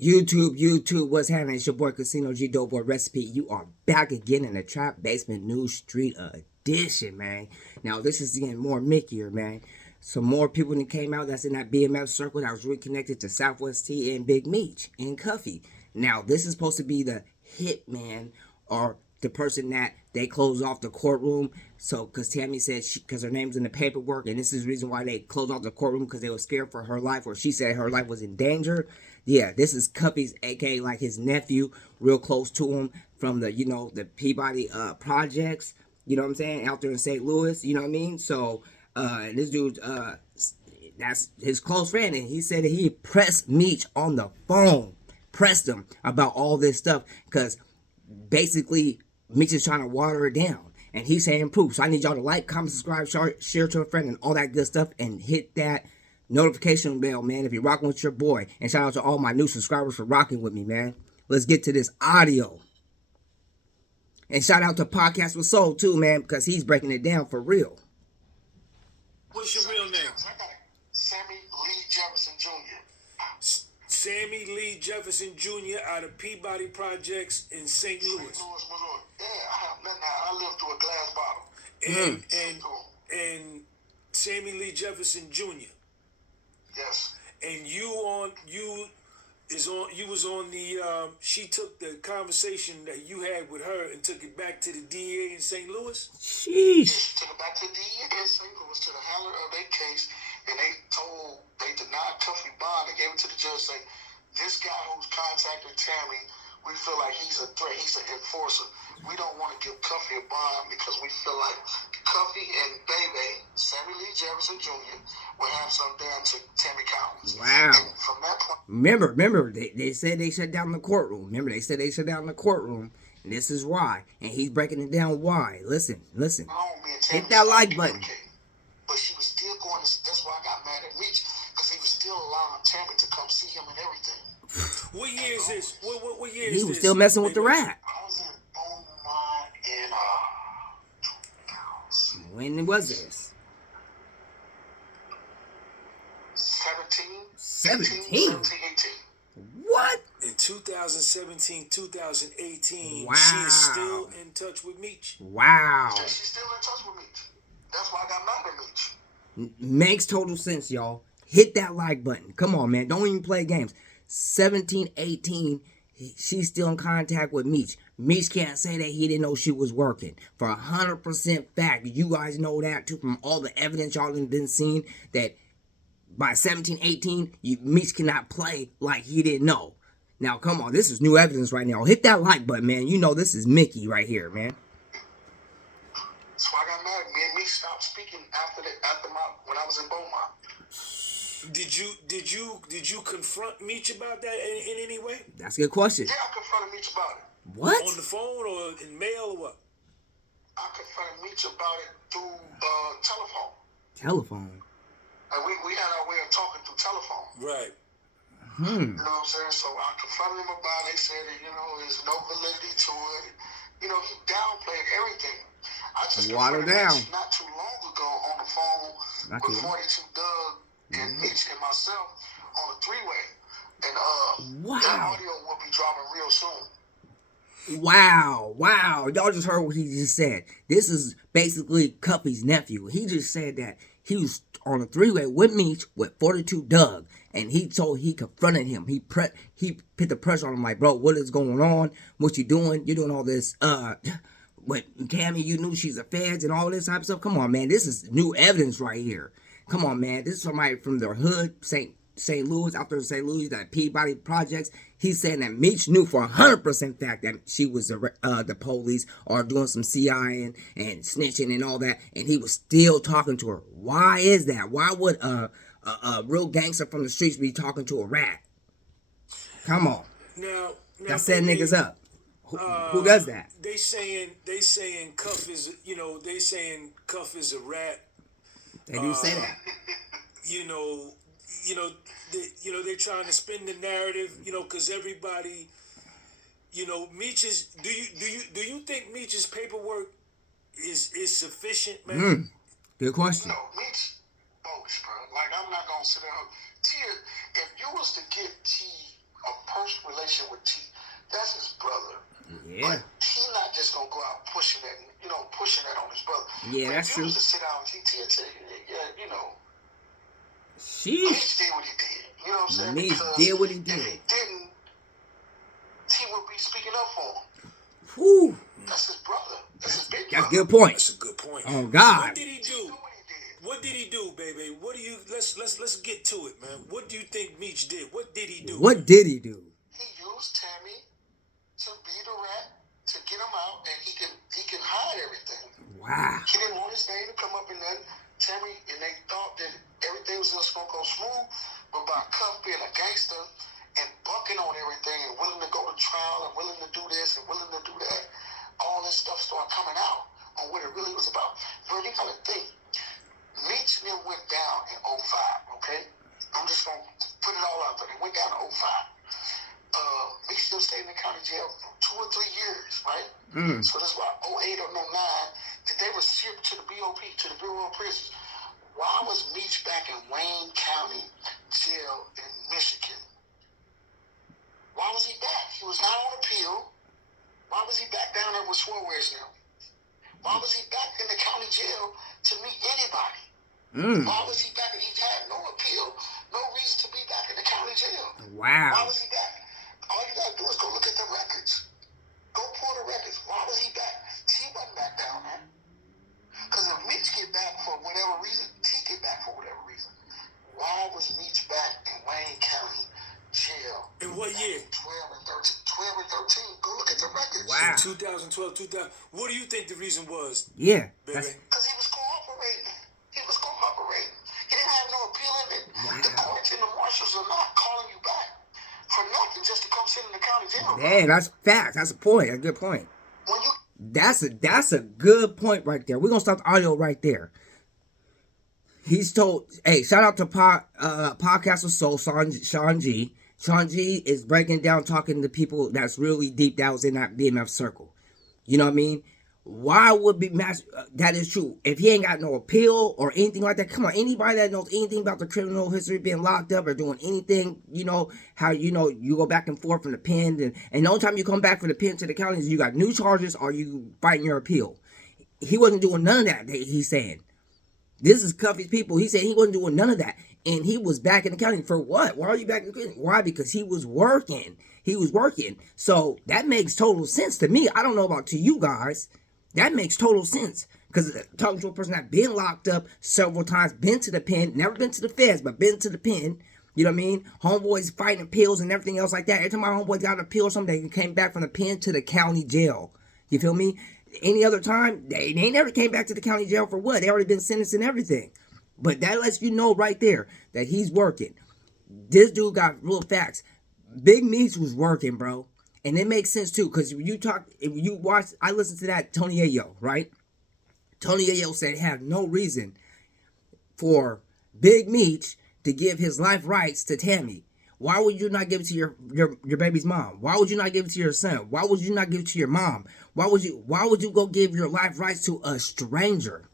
YouTube, what's happening? It's your boy Casino G Doughboy Recipe. You are back again in the Trap Basement News Street Edition, man. Now, this is getting more Mickeyer, man. Some more people that came out that's in that BMF circle that was reconnected to Southwest T and Big Meech and Cuffy. Now, this is supposed to be the hit man or the person that they closed off the courtroom. So, because Tammy said, because her name's in the paperwork, and this is the reason why they closed off the courtroom, because they were scared for her life, or she said her life was in danger. Yeah, this is Cuffy's, aka like his nephew, real close to him from the, the Peabody projects, you know what I'm saying, out there in St. Louis, you know what I mean? So, this dude, that's his close friend, and he said that he pressed Meech on the phone, pressed him about all this stuff, because basically Meech is trying to water it down, and he's saying proof. So I need y'all to like, comment, subscribe, share to a friend, and all that good stuff, and hit that notification bell, man, if you're rocking with your boy. And shout out to all my new subscribers for rocking with me, man. Let's get to this audio. And shout out to Podcast with Soul too, man, because he's breaking it down for real. What's your real name? Sammy Lee Jefferson Jr. Sammy Lee Jefferson Jr. out of Peabody Projects in St. Louis. Missouri. Yeah, I lived through a glass bottle. And Sammy Lee Jefferson Jr. Yes. And you was on the she took the conversation that you had with her and took it back to the DA in St. Louis? Sheesh. She took it back to the DA in St. Louis to the handler of their case, and they denied Cuffy bond. They gave it to the judge saying, this guy who's contacted Tammy, we feel like he's a threat, he's an enforcer. We don't want to give Cuffy a bond because we feel like Cuffy and Baby, Sammy Lee Jefferson Jr., will have some down to Tammy Collins. Wow. And from that point... Remember, they said they shut down the courtroom. And this is why. And he's breaking it down why. Listen. Hit that like button. But she was still going to... That's why I got mad at Meech, because he was still allowing Tammy to come see him and everything. What year is this? What year is this? He was still messing with the rat. I was in Beaumont in 2000. When was this? 17, 18. What? In 2017, 2018, wow. She is still in touch with Meech. Wow. Yeah, she's still in touch with Meech. That's why I got mad at Meech. Makes total sense, y'all. Hit that like button. Come on, man. Don't even play games. 17, 18, she's still in contact with Meech. Meech can't say that he didn't know she was working. For 100% fact, you guys know that too from all the evidence y'all have been seeing, that by 17, 18, Meech cannot play like he didn't know. Now, come on, this is new evidence right now. Hit that like button, man. You know this is Mickey right here, man. So I got mad. Me and Meech stopped speaking when I was in Beaumont. Did you confront Meech about that in any way? That's a good question. Yeah, I confronted Meech about it. What? On the phone or in mail or what? I confronted Meech about it through telephone. Telephone? And we had our way of talking through telephone. Right. You know what I'm saying? So I confronted him about it. They said that, there's no validity to it. He downplayed everything. I just watered down. Meech not too long ago on the phone with 42 Doug and Meech and myself on a three-way. And that audio will be dropping real soon. Wow. Y'all just heard what he just said. This is basically Cuffy's nephew. He just said that he was on a three-way with Meech with 42 Doug. And he confronted him. He put the pressure on him like, bro, what is going on? What you doing? You're doing all this. But Tammy, you knew she's a feds and all this type of stuff. Come on, man. This is new evidence right here. Come on, man. This is somebody from their hood, St. Louis, out there in St. Louis, that Peabody Projects. He's saying that Meech knew for 100% fact that she was the police or doing some CI and snitching and all that, and he was still talking to her. Why is that? Why would a real gangster from the streets be talking to a rat? Come on. Now that set niggas up. Who does that? They saying Cuff is a rat. They do say that. They're trying to spin the narrative, because everybody, Meech is. Do you think Meech's paperwork is sufficient, man? Good question. No, Meech bogus, bro. Like, I'm not gonna sit there. If you was to give T a personal Yeah, But that's if you true. was to sit down with GT and tell you, yeah, you know, Sheesh. Meech did what he did. You know what I'm saying? Meech Because did what he if did. he didn't, T would be speaking up for him. Whew. That's his brother. That's his big That's a brother. good point. That's a good point. Oh God. What did he do? What did he do, baby? What do you let's get to it, man. What do you think Meech did? What did he do? What did he do? He used Tammy to be the rat to get him out, and he can hide everything. Wow. He didn't want his name to come up in nothing. Tammy, and they thought that everything was just gonna go smooth, but by Cuff being a gangster and bucking on everything and willing to go to trial and willing to do this and willing to do that, all this stuff started coming out on what it really was about. Bro, you gotta think. Meech then went down in 05, okay? I'm just gonna put it all out there. They went down in 05. Meech still stayed in the county jail for 2 or 3 years, right? So this is about 08 or 09 that they were shipped to the BOP, to the Bureau of Prisons. Why was Meech back in Wayne County Jail in Michigan? Why was he back? He was not on appeal. Why was he back down there with Suarez now? Why was he back in the county jail to meet anybody? Why was he back? He had no appeal, no reason to be back in the county jail. Why Wow. was he back? All you gotta do is go look at the records. Go pull the records. Why was he back? T wasn't back down there. Because if Meech get back for whatever reason, T get back for whatever reason. Why was Meech back in Wayne County jail? In what year? 12 and 13. 12 and 13. Go look at the records. Wow. 2012, 2000. What do you think the reason was, Yeah. baby? Because he was cooperating. He was cooperating. He didn't have no appeal in it. Wow. The courts and the marshals are not calling you back for nothing just to come sit in the county jail. Man, that's facts. That's a point. That's a good point. When you That's a good point right there. We're gonna stop the audio right there. He's told, hey, shout out to Podcast of Soul, Sean G. Sean G is breaking down, talking to people that's really deep, that was in that BMF circle. You know what I mean? Why would be that is true. If he ain't got no appeal or anything like that, come on, anybody that knows anything about the criminal history, being locked up or doing anything, you know, how, you know, you go back and forth from the pen, and the only time you come back from the pen to the county is you got new charges or you fighting your appeal. He wasn't doing none of that, he's saying. This is Cuffy's people. He said he wasn't doing none of that. And he was back in the county for what? Why are you back in the county? Why? Because he was working. He was working. So that makes total sense to me. I don't know about to you guys. That makes total sense. Because talking to a person that's been locked up several times, been to the pen, never been to the feds, but been to the pen. You know what I mean? Homeboys fighting appeals and everything else like that. Every time my homeboys got an appeal or something, they came back from the pen to the county jail. You feel me? Any other time, they never came back to the county jail for what? They already been sentenced and everything. But that lets you know right there that he's working. This dude got real facts. Big Meech was working, bro. And it makes sense too, because if you watch, I listened to that Tony Ayo, right? Tony Ayo said he had no reason for Big Meech to give his life rights to Tammy. Why would you not give it to your baby's mom? Why would you not give it to your son? Why would you not give it to your mom? Why would you go give your life rights to a stranger?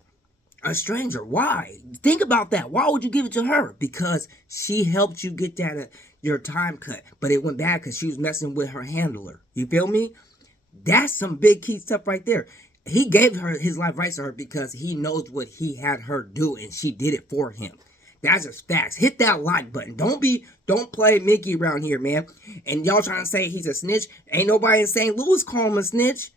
A stranger. Why? Think about that. Why would you give it to her? Because she helped you get that your time cut. But it went bad because she was messing with her handler. You feel me? That's some big key stuff right there. He gave her his life rights to her because he knows what he had her do, and she did it for him. That's just facts. Hit that like button. Don't play Mickey around here, man. And y'all trying to say he's a snitch. Ain't nobody in St. Louis call him a snitch.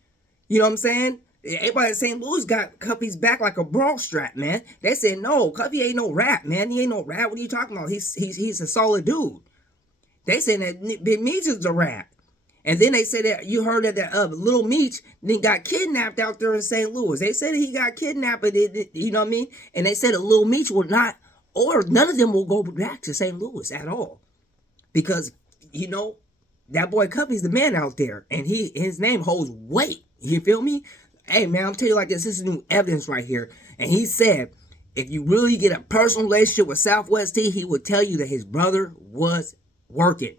You know what I'm saying? Everybody in St. Louis got Cuffy's back like a bra strap, man. They said, no, Cuffy ain't no rat, man. He ain't no rat. What are you talking about? He's a solid dude. They said that Big Meech is a rat. And then they said that you heard that little Meech then got kidnapped out there in St. Louis. They said he got kidnapped, but you know what I mean? And they said that little Meech will not, or none of them will go back to St. Louis at all. Because, you know, that boy Cuffy's the man out there. And his name holds weight. You feel me? Hey, man, I'm telling you like this. This is new evidence right here. And he said, if you really get a personal relationship with Southwest T, he would tell you that his brother was working.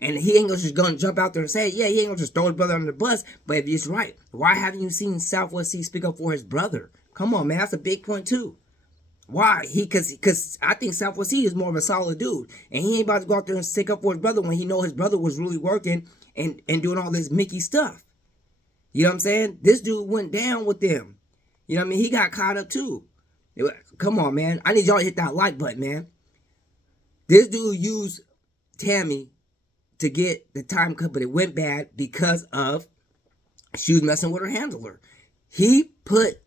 And he ain't just gonna jump out there and say, yeah, he ain't gonna just throw his brother under the bus. But if he's right, why haven't you seen Southwest T speak up for his brother? Come on, man, that's a big point too. Why? Because I think Southwest T is more of a solid dude. And he ain't about to go out there and stick up for his brother when he know his brother was really working and doing all this Mickey stuff. You know what I'm saying? This dude went down with them. You know what I mean? He got caught up too. Come on, man. I need y'all to hit that like button, man. This dude used Tammy to get the time cut, but it went bad because of she was messing with her handler. He put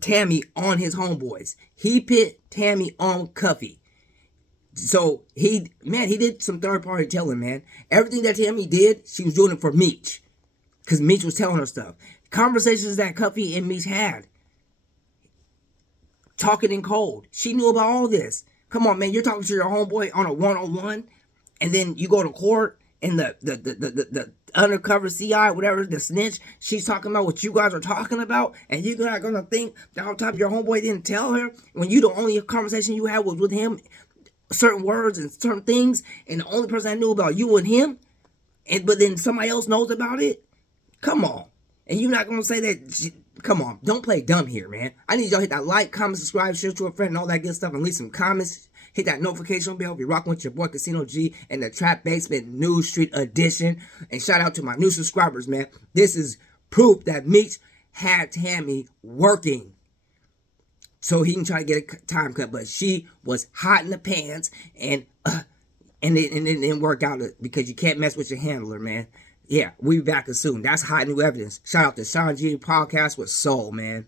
Tammy on his homeboys. He put Tammy on Cuffy. So he did some third party telling, man. Everything that Tammy did, she was doing it for Meech. Because Meech was telling her stuff. Conversations that Cuffy and Meech had. Talking in code. She knew about all this. Come on, man. You're talking to your homeboy on a one-on-one. And then you go to court and the undercover CI, whatever, the snitch, she's talking about what you guys are talking about. And you're not going to think that on top of your homeboy didn't tell her. When you the only conversation you had was with him. Certain words and certain things. And the only person I knew about you and him. But then somebody else knows about it. Come on. And you're not going to say that... Come on, don't play dumb here, man. I need y'all to hit that like, comment, subscribe, share to a friend, and all that good stuff, and leave some comments. Hit that notification bell if you're rocking with your boy Casino G and the Trap Basement News Street Edition. And shout out to my new subscribers, man. This is proof that Meech had Tammy working so he can try to get a time cut, but she was hot in the pants, and it didn't work out because you can't mess with your handler, man. Yeah, we'll be back soon. That's hot new evidence. Shout out to Sean G Podcast with Soul, man.